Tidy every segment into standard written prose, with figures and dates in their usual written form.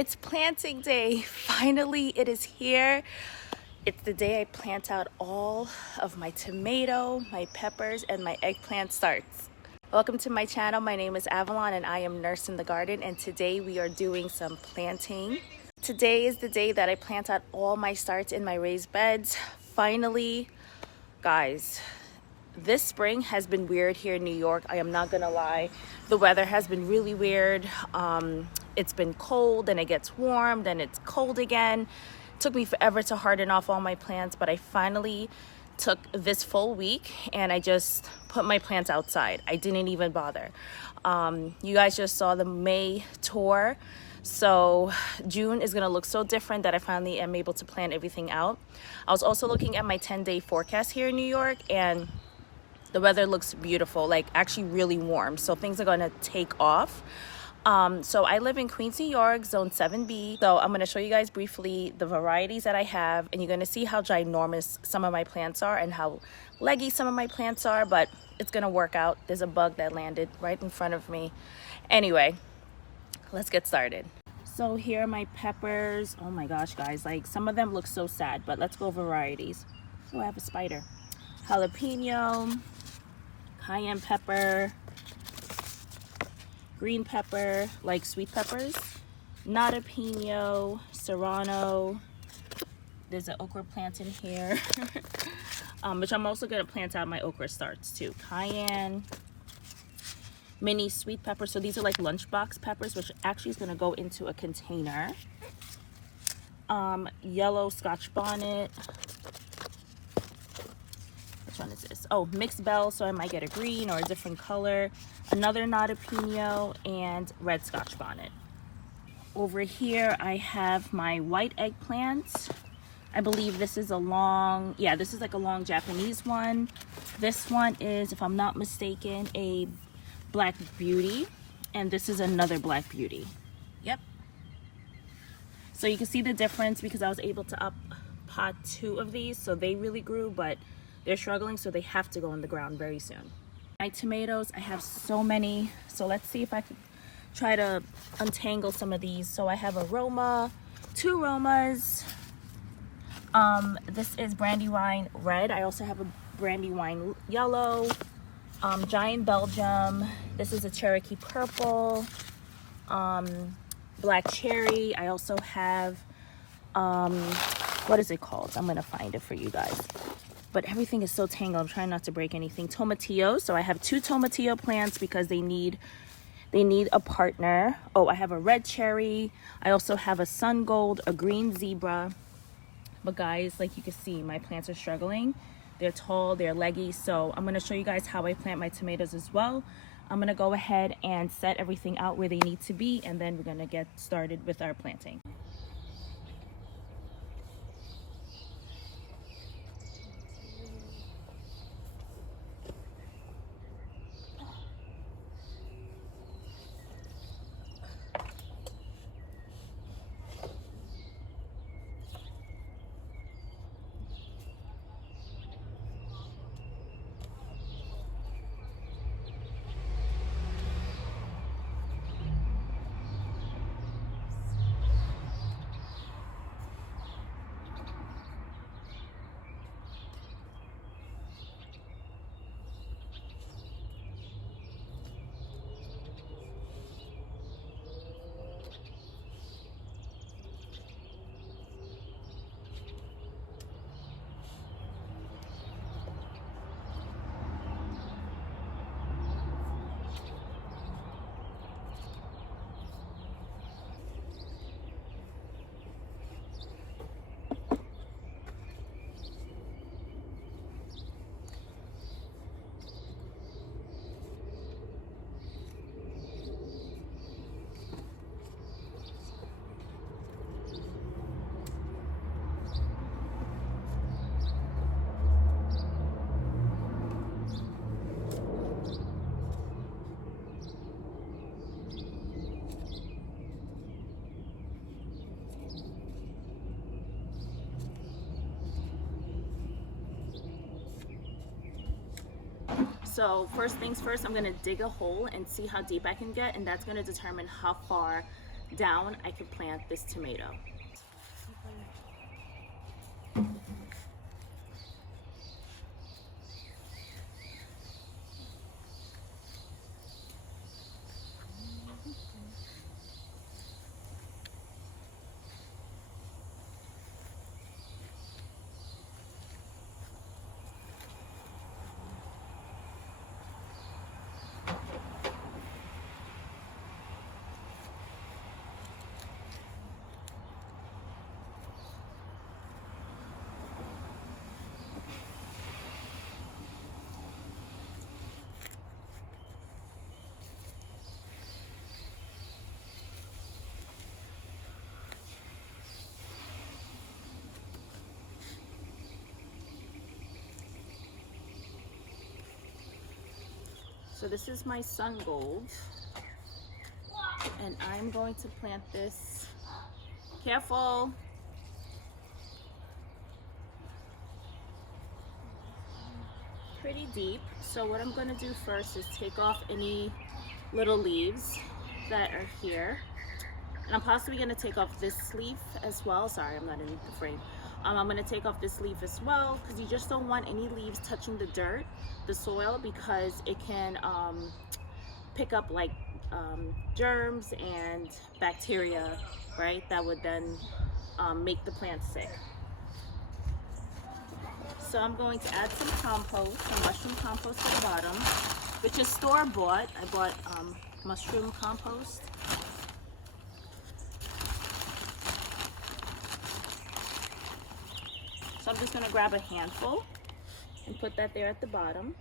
It's planting day. Finally, it is here. It's the day I plant out all of my tomato, my peppers, and my eggplant starts. Welcome to my channel. My name is Avalon and I am Nurse in the Garden, and today we are doing some planting. Today is the day that I plant out all my starts in my raised beds. Finally, guys, this spring has been weird here in New York. I am not gonna lie. The weather has been really weird. It's been cold, then it gets warm, then it's cold again. It took me forever to harden off all my plants, but I finally took this full week and I just put my plants outside. I didn't even bother. You guys just saw the May tour. So June is gonna look so different that I finally am able to plan everything out. I was also looking at my 10-day forecast here in New York, and the weather looks beautiful, like actually really warm. So things are gonna take off. So I live in Queens, New York, zone 7B. So I'm gonna show you guys briefly the varieties that I have, and you're gonna see how ginormous some of my plants are and how leggy some of my plants are, but it's gonna work out. There's a bug that landed right in front of me. Anyway, let's get started. So here are my peppers. Oh my gosh, guys, like some of them look so sad, but let's go over varieties. Oh, I have a spider. Jalapeno, cayenne pepper, green pepper, like sweet peppers, nata pino, serrano. There's an okra plant in here, which I'm also gonna plant out my okra starts too. Cayenne, mini sweet pepper. So these are like lunchbox peppers, which actually is gonna go into a container. Yellow Scotch bonnet. Which one is this? Oh, mixed bell, so I might get a green or a different color. Another nata pino and red Scotch bonnet. Over here I have my white eggplants. I believe this is a long, yeah, this is like a long Japanese one. This one is, if I'm not mistaken, a black beauty, and this is another black beauty. Yep. So you can see the difference because I was able to up pot 2 of these, so they really grew, but they're struggling, so they have to go in the ground very soon. My tomatoes, I have so many, so let's see if I can try to untangle some of these. So I have a Roma, 2 Romas. This is Brandywine Red. I also have a Brandywine Yellow, Giant Belgium. This is a Cherokee Purple, Black Cherry. I also have, what is it called? I'm gonna find it for you guys. But everything is so tangled. I'm trying not to break anything. Tomatillo. So I have 2 tomatillo plants because they need a partner. Oh, I have a red cherry. I also have a sun gold, a green zebra. But guys, like you can see, my plants are struggling. They're tall, they're leggy. So I'm gonna show you guys how I plant my tomatoes as well. I'm gonna go ahead and set everything out where they need to be, and then we're gonna get started with our planting. So first things first, I'm gonna dig a hole and see how deep I can get, and that's gonna determine how far down, I can plant this tomato. So this is my sun gold, and I'm going to plant this, careful, pretty deep. So what I'm going to do first is take off any little leaves that are here, and I'm possibly going to take off this leaf as well. Sorry, I'm not in the frame. I'm going to take off this leaf as well, because you just don't want any leaves touching the dirt, the soil, because it can pick up like germs and bacteria, right? That would then make the plant sick. So I'm going to add some compost, some mushroom compost to the bottom, which is store-bought. I bought mushroom compost. So I'm just going to grab a handful and put that there at the bottom,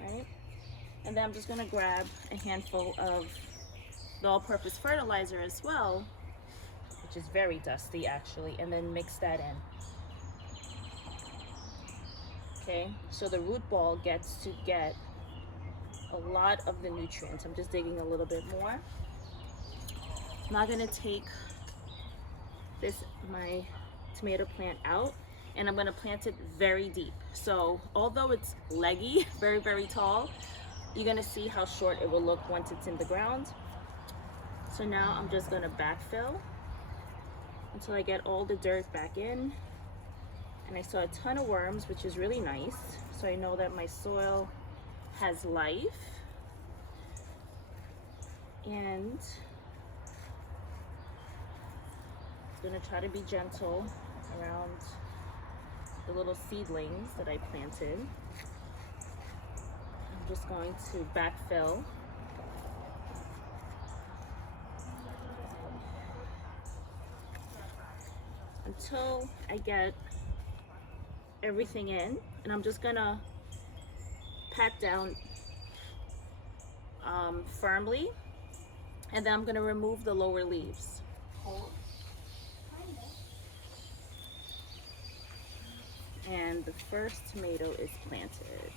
right? And then I'm just going to grab a handful of the all-purpose fertilizer as well, which is very dusty actually, and then mix that in. Okay, so the root ball gets to get a lot of the nutrients. I'm just digging a little bit more. I'm not going to take my tomato plant out, and I'm going to plant it very deep. So although it's leggy, very, very tall, you're going to see how short it will look once it's in the ground. So now I'm just going to backfill until I get all the dirt back in. And I saw a ton of worms, which is really nice. So I know that my soil has life. And I'm going to try to be gentle around the little seedlings that I planted. I'm just going to backfill. Until I get everything in, and I'm just gonna pat down firmly, and then I'm gonna remove the lower leaves. And the first tomato is planted.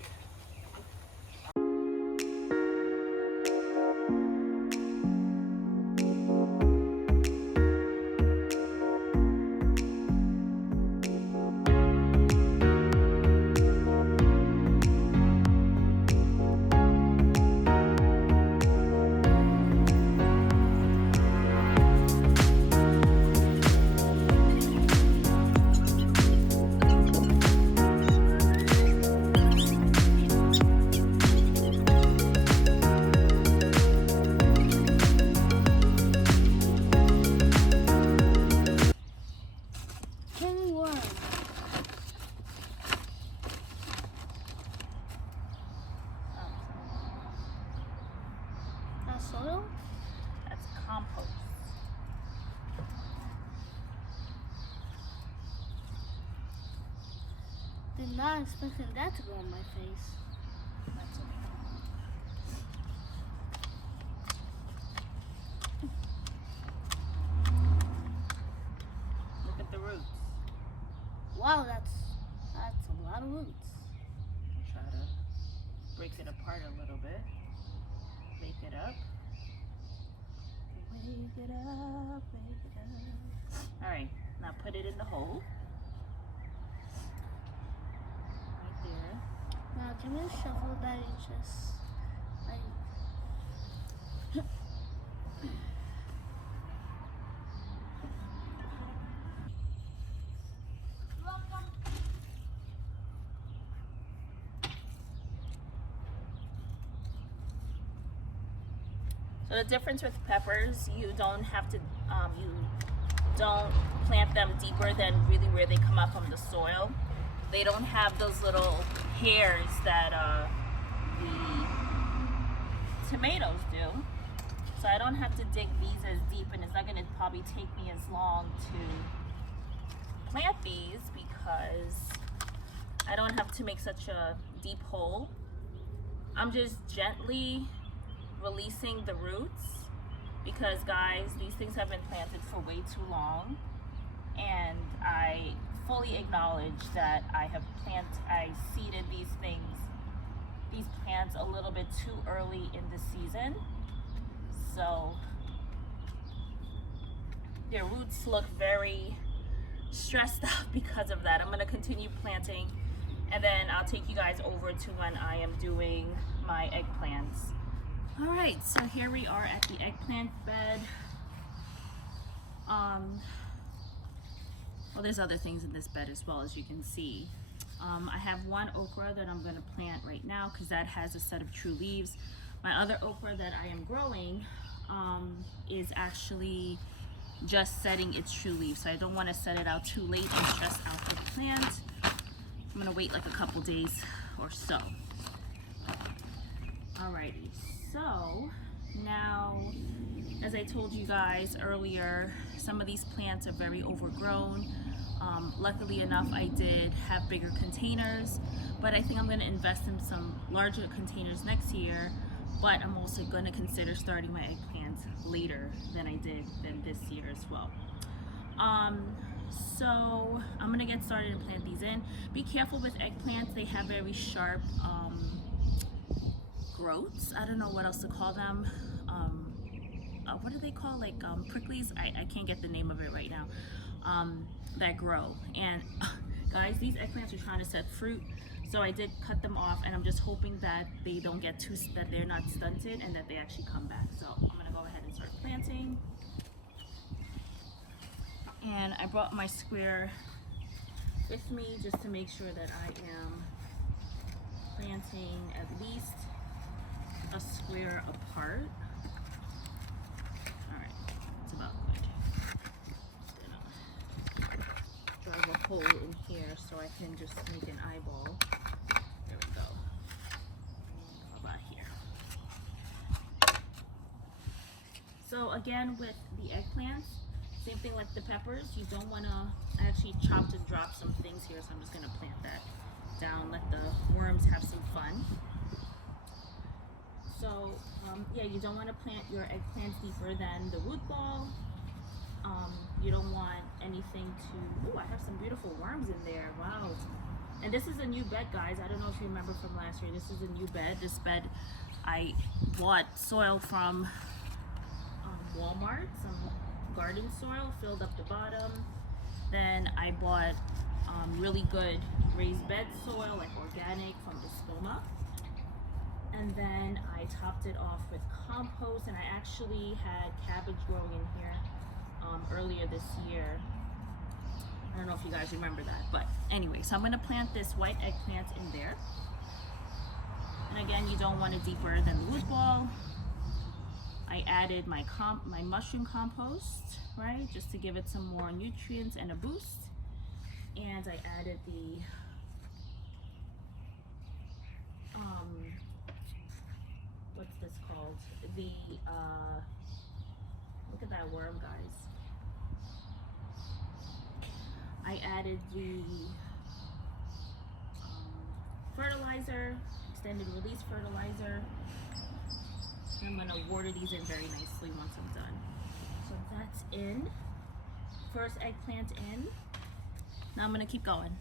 Soil? That's compost. Did not expecting that to go on my face. That's okay. Look at the roots. Wow, that's a lot of roots. Try to break it apart a little bit. Wake it up. Wake it up, wake it up. All right, now put it in the hole. Right there. Now can we shuffle that you just like So the difference with peppers, you don't have to, you don't plant them deeper than really where they come up from the soil. They don't have those little hairs that the tomatoes do. So I don't have to dig these as deep, and it's not going to probably take me as long to plant these because I don't have to make such a deep hole. I'm just gently releasing the roots because, guys, these things have been planted for way too long, and I fully acknowledge that I seeded these plants a little bit too early in the season. So their roots look very stressed out because of that. I'm going to continue planting, and then I'll take you guys over to when I am doing my eggplants. All right, so here we are at the eggplant bed. Well, there's other things in this bed as well, as you can see. I have one okra that I'm going to plant right now because that has a set of true leaves. My other okra that I am growing is actually just setting its true leaves, so I don't want to set it out too late and stress out the plant. I'm going to wait like a couple days or so. Alrighty, so now, as I told you guys earlier, some of these plants are very overgrown. Luckily enough, I did have bigger containers, but I think I'm going to invest in some larger containers next year. But I'm also going to consider starting my eggplants later than this year as well. So I'm going to get started and plant these in. Be careful with eggplants; they have very sharp growths. I don't know what else to call them. What do they call, like pricklies? I can't get the name of it right now. That grow, and guys, these eggplants are trying to set fruit, so I did cut them off, and I'm just hoping that they don't get that they're not stunted and that they actually come back. So I'm gonna go ahead and start planting. And I brought my square with me just to make sure that I am planting at least a square apart. All right, that's about good. Drive a hole in here so I can just make an eyeball. There we go. How about here? So again, with the eggplants, same thing like the peppers. You don't want to, I actually chopped and dropped some things here, so I'm just going to plant that down, let the worms have some fun. So yeah, you don't want to plant your eggplants deeper than the root ball. You don't want anything to, oh, I have some beautiful worms in there, wow. And this is a new bed, guys. I don't know if you remember from last year, this is a new bed. This bed, I bought soil from Walmart, some garden soil, filled up the bottom. Then I bought really good raised bed soil, like organic from Espoma. And then I topped it off with compost, and I actually had cabbage growing in here earlier this year. I don't know if you guys remember that, but anyway, so I'm going to plant this white eggplant in there. And again, you don't want it deeper than the root ball. I added my mushroom compost, right, just to give it some more nutrients and a boost. And I added the what's this called? The look at that worm, guys. I added the fertilizer, extended release fertilizer. I'm gonna water these in very nicely once I'm done. So that's in. First eggplant in. Now I'm gonna keep going.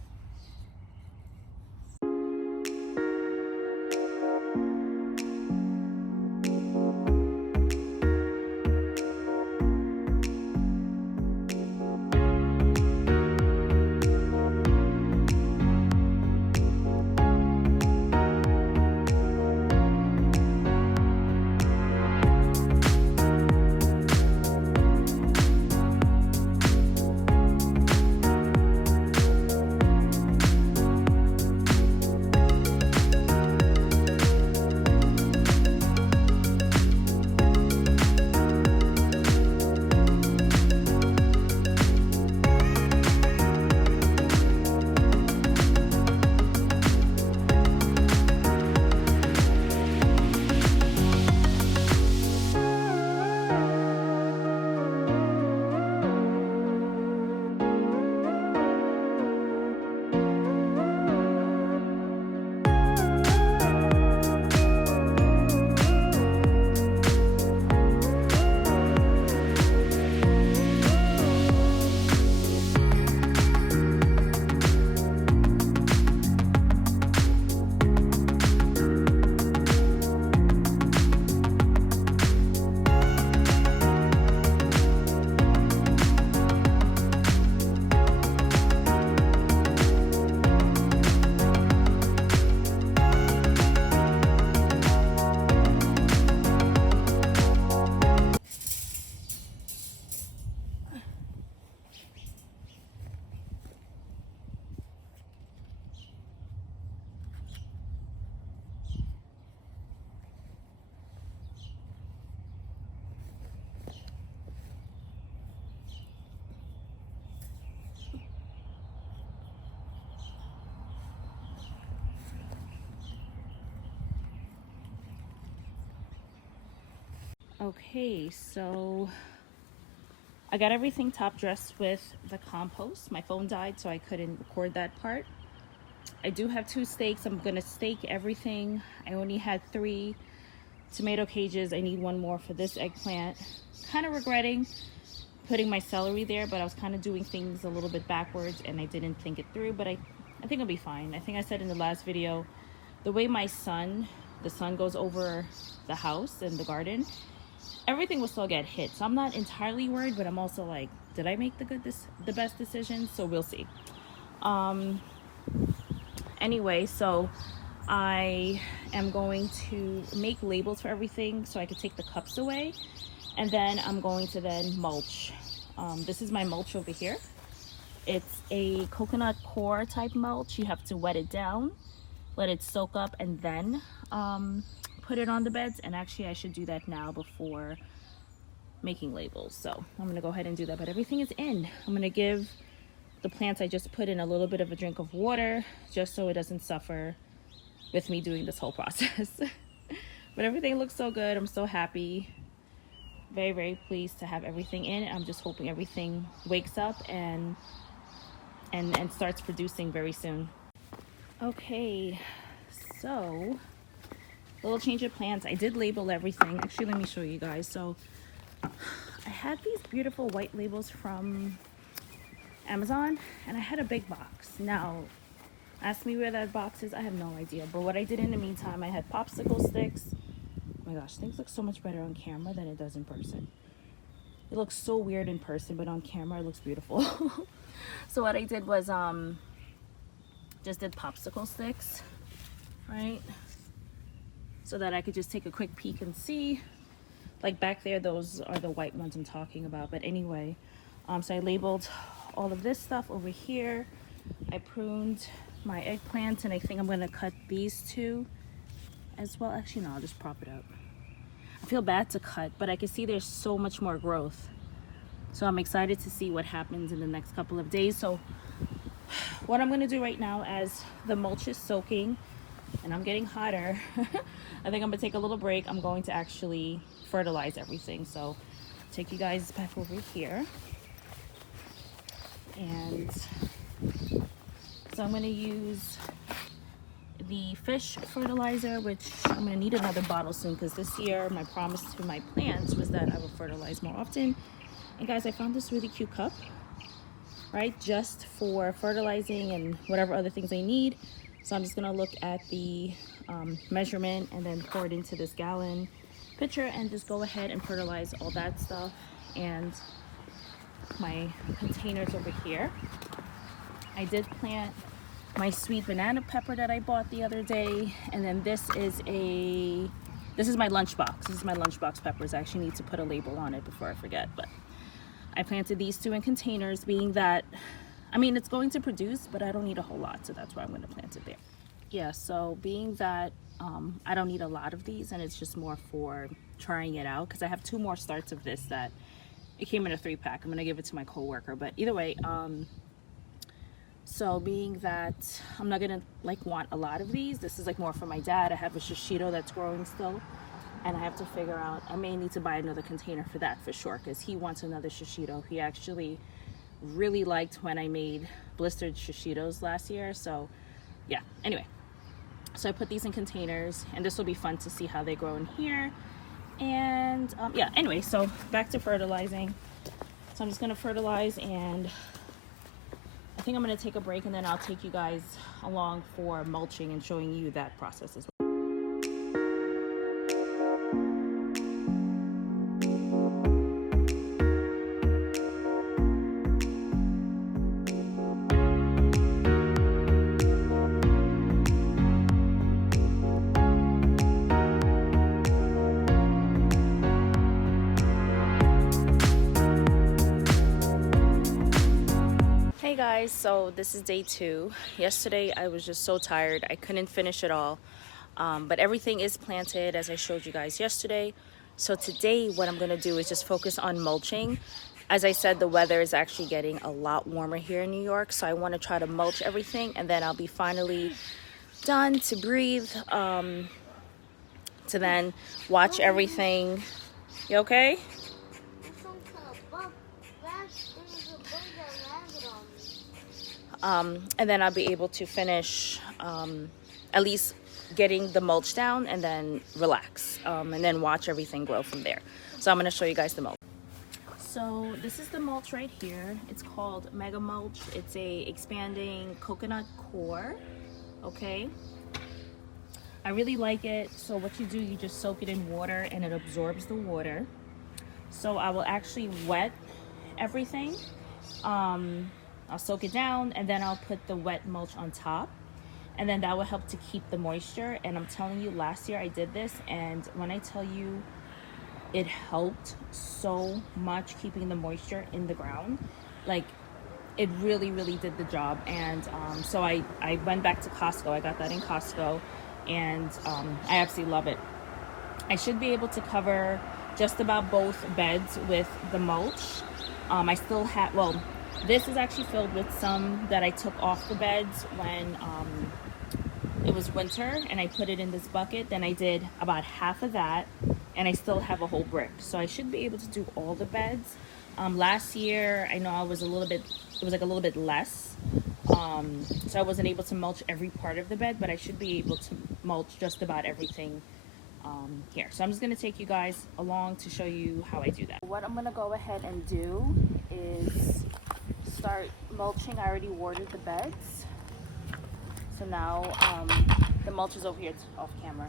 Okay, so I got everything top dressed with the compost. My phone died, so I couldn't record that part. I do have 2 stakes. I'm gonna stake everything. I only had 3 tomato cages. I need 1 more for this eggplant. Kind of regretting putting my celery there, but I was kind of doing things a little bit backwards and I didn't think it through, but I think I'll be fine. I think I said in the last video, the way the sun goes over the house and the garden, everything will still get hit. So I'm not entirely worried, but I'm also like, did I make the best decision? So we'll see. Anyway, so I am going to make labels for everything so I can take the cups away, and then I'm going to then mulch. This is my mulch over here. It's a coconut core type mulch. You have to wet it down, let it soak up, and then put it on the beds. And actually I should do that now before making labels. So I'm gonna go ahead and do that, but everything is in. I'm gonna give the plants I just put in a little bit of a drink of water just so it doesn't suffer with me doing this whole process. But everything looks so good. I'm so happy. Very, very pleased to have everything in. I'm just hoping everything wakes up and starts producing very soon. Okay, so little change of plans. I did label everything. Actually, let me show you guys. So I had these beautiful white labels from Amazon, and I had a big box. Now, ask me where that box is. I have no idea. But what I did in the meantime, I had popsicle sticks. Oh my gosh, things look so much better on camera than it does in person. It looks so weird in person, but on camera it looks beautiful. So what I did was just did popsicle sticks, right? So that I could just take a quick peek and see. Like back there, those are the white ones I'm talking about. But anyway, so I labeled all of this stuff over here. I pruned my eggplants, and I think I'm gonna cut these 2 as well. Actually, no, I'll just prop it up. I feel bad to cut, but I can see there's so much more growth. So I'm excited to see what happens in the next couple of days. So what I'm gonna do right now, as the mulch is soaking and I'm getting hotter, I think I'm gonna take a little break. I'm going to actually fertilize everything. So take you guys back over here. And so I'm gonna use the fish fertilizer, which I'm gonna need another bottle soon, because this year my promise to my plants was that I will fertilize more often. And guys, I found this really cute cup, right, just for fertilizing and whatever other things I need. So I'm just gonna look at the measurement and then pour it into this gallon pitcher and just go ahead and fertilize all that stuff. And my containers over here, I did plant my sweet banana pepper that I bought the other day, and then this is my lunchbox. This is my lunchbox peppers. I actually need to put a label on it before I forget, but I planted these 2 in containers, being that, I mean, it's going to produce, but I don't need a whole lot, so that's why I'm going to plant it there. Yeah, so being that I don't need a lot of these, and it's just more for trying it out, because I have 2 more starts of this that it came in a 3-pack. I'm going to give it to my coworker, but either way, so being that I'm not gonna want a lot of these, this is more for my dad. I have a shishito that's growing still, and I have to figure out, I may need to buy another container for that for sure, because he wants another shishito. He actually really liked when I made blistered shishitos last year. So yeah, anyway, so I put these in containers, and this will be fun to see how they grow in here. And yeah, anyway, so back to fertilizing. So I'm just gonna fertilize, and I think I'm going to take a break, and then I'll take you guys along for mulching and showing you that process as well. Hey guys, so this is day 2. Yesterday I was just so tired, I couldn't finish it all, but everything is planted as I showed you guys yesterday. So today what I'm gonna do is just focus on mulching. As I said, the weather is actually getting a lot warmer here in New York, so I want to try to mulch everything, and then I'll be finally done to breathe, to then watch everything You okay? There's some kind of bug. There's a bug that landed on me. And then I'll be able to finish at least getting the mulch down and then relax and then watch everything grow from there. So I'm going to show you guys the mulch. So this is the mulch right here. It's called Mega Mulch. It's a expanding coconut core. Okay. I really like it. So what you do, you just soak it in water and it absorbs the water. So I will actually wet everything. I'll soak it down and then I'll put the wet mulch on top, and then that will help to keep the moisture. And I'm telling you, last year I did this, and when I tell you, it helped so much keeping the moisture in the ground. Like, it really did the job. And so I went back to Costco. I got that in Costco, and I absolutely love it. I should be able to cover just about both beds with the mulch. I still have, well, this is actually filled with some that I took off the beds when it was winter, and I put it in this bucket. Then I did about half of that, and I still have a whole brick. So I should be able to do all the beds. Last year, I know I was it was like a little bit less. So I wasn't able to mulch every part of the bed, but I should be able to mulch just about everything here. So I'm just going to take you guys along to show you how I do that. What I'm going to go ahead and do is start mulching. I already watered the beds. So now the mulch is over here, it's off camera.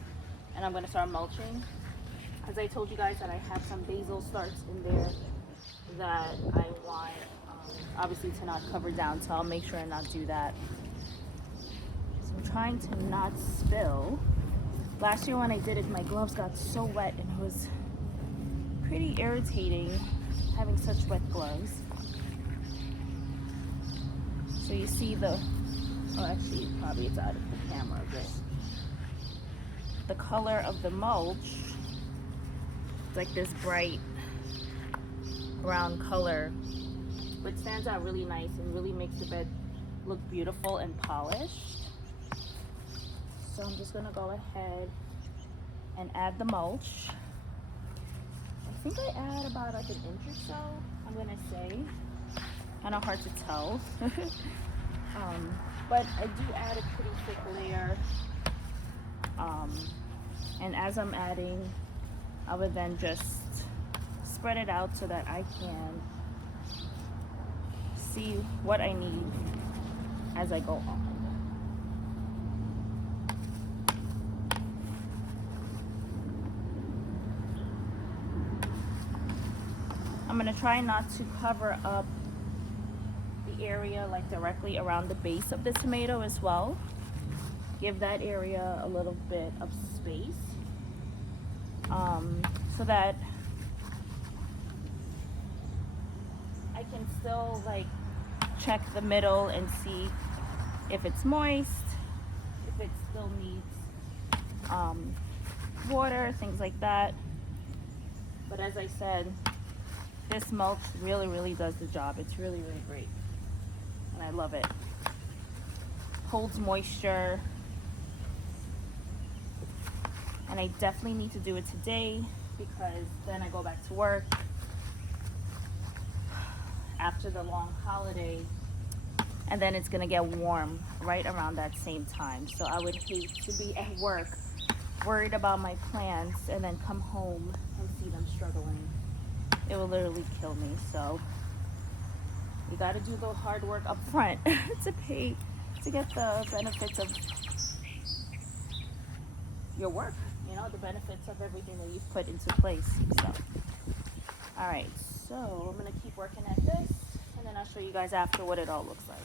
And I'm going to start mulching. As I told you guys that I have some basil starts in there that I want obviously to not cover down, so I'll make sure and not do that. So I'm trying to not spill. Last year when I did it, my gloves got so wet and it was pretty irritating having such wet gloves. So you see the, oh actually probably it's out of the camera, but the color of the mulch, it's like this bright brown color, which stands out really nice and really makes the bed look beautiful and polished. So I'm just gonna go ahead and add the mulch. I think I add about like an inch or so, I'm gonna say. Kind of hard to tell. But I do add a pretty thick layer. And as I'm adding, I would then just spread it out so that I can see what I need as I go on. I'm gonna try not to cover up the area like directly around the base of the tomato as well. Give that area a little bit of space so that I can still like check the middle and see if it's moist, if it still needs water, things like that. But as I said, this mulch really does the job. It's really great, and I love it. Holds moisture, and I definitely need to do it today because then I go back to work after the long holiday, and then it's gonna get warm right around that same time. So I would hate to be at work worried about my plants and then come home and see them struggling. It will literally kill me. So you got to do the hard work up front to get the benefits of your work, you know, the benefits of everything that you've put into place. So all right, so I'm gonna keep working at this, and then I'll show you guys after what it all looks like.